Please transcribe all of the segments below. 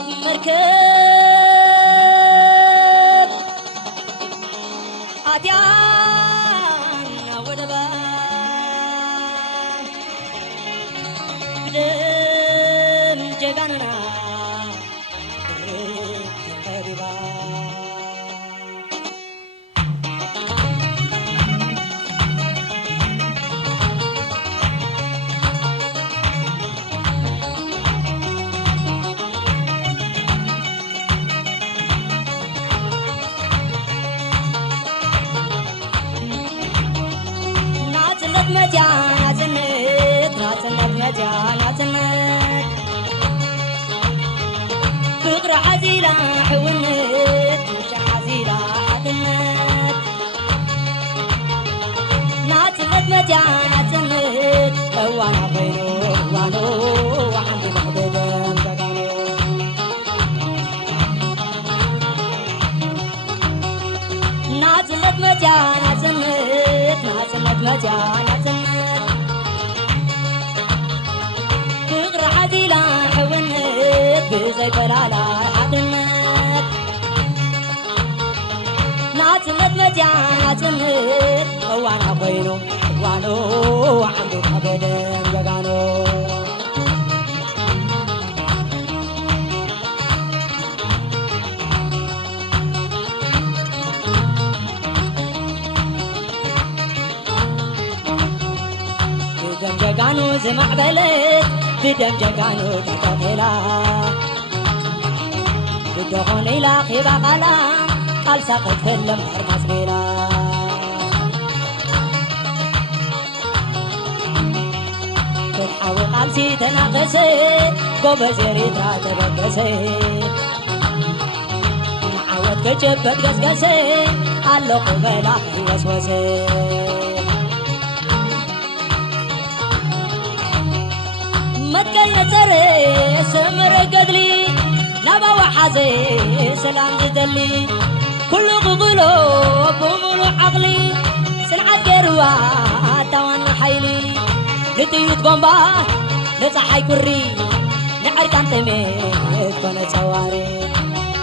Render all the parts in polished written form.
مركب أتيانا ودبا بدم جغاننا تقربا مجانا زنت ناسنا مجانا زنت فقر عزيلا حونت مش عزيلا عدنت ناسنا مجانا زنت وانا بينو وانو وعندي محبوبين بقانو ناسنا مجانا زنت ناسنا مجانا فقر عديلا حونت بزي بلالا عدنت ناتنت مجانا تنت وانا بينو وانو وعندو حبدين بقانو بدم جقانو زمع بلد بدم جقانو تقاتلا بدهون إلى خيبا قلا قال ساقط فيلم هرمس بيلا تتحاول قالسي تناقسي قوبة زيريتها تبقسي معاود كجبت قسقسي قال له قبلا وسوسي متكل نصري سمر قدلي نبا وحازي سلام زدلي كل قبلو بمولو عقلي سنعت قروا توان حيلي لتيوت بومبا لصحي كري نعرك انت ميت كون سواري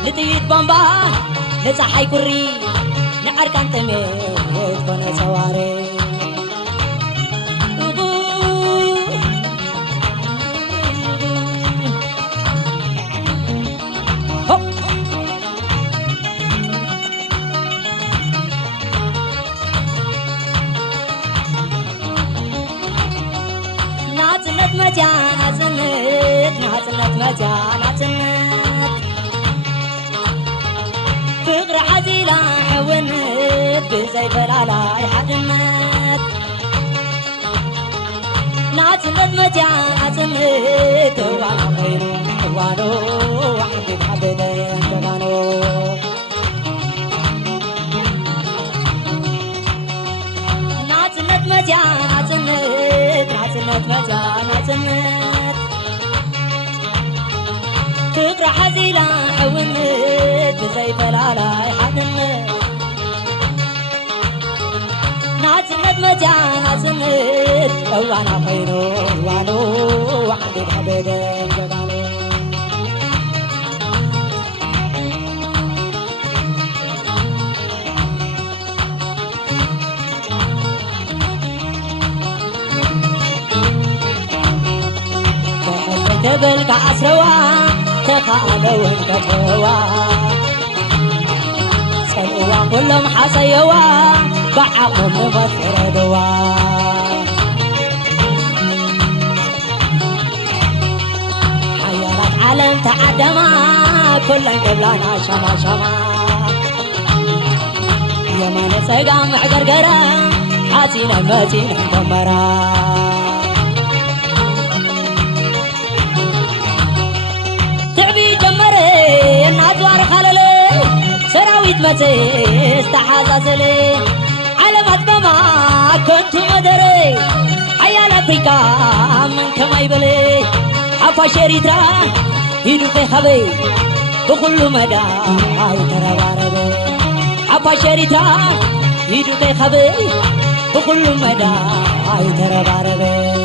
لتيوت بومبا لصحي كري نعرك انت ميت كون سواري مجانا زنت ناتنت مجانا زنت فقر عزيلا حونت بزي بلالا يحدنت ناتنت مجانا زنت وانا بينو وانو وعندي بحبدين بغانو ناتنت مجانا زنت ناتنت مجانا زنت فقر حزيلا حونت بزي بلالا يحنت ناتنت مجانا زنت وانا بينو وانو وعندي بحبدين بغانو تبلك عسروا تقالوا انكتوا سلوا كلهم حسيوا بعقهم مفردوا حيرت عالم تعدما كل قبلانا شما شما يمن سقام عقرقرا حاسين متين دمرا النازوار خللي سراويت متي استحازازلي علامات بما كنت مدري حيال أفريقيا من كما يبلي حفا شريطرا هيدو في خبي بكل مدى هاي ترباربي حفا شريطرا هيدو في خبي بكل مدى هاي ترباربي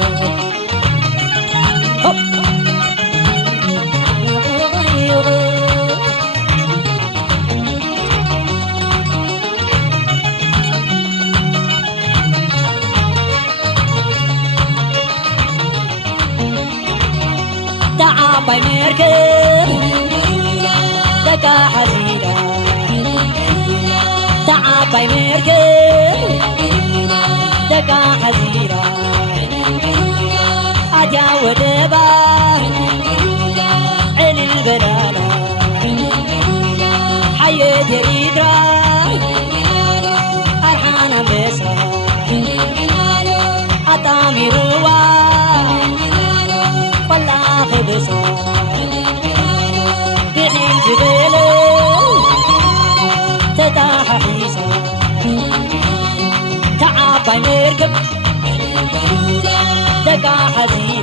تعبي مركب دقا حزيرة تعبي مركب دقا حزيرة أجا ودبا علي البلالة حياتي إدرا أرحانا بسا أطامي روا والله خبصا بحين جبلو تتاح حيسا تعبي مركب دقا حزين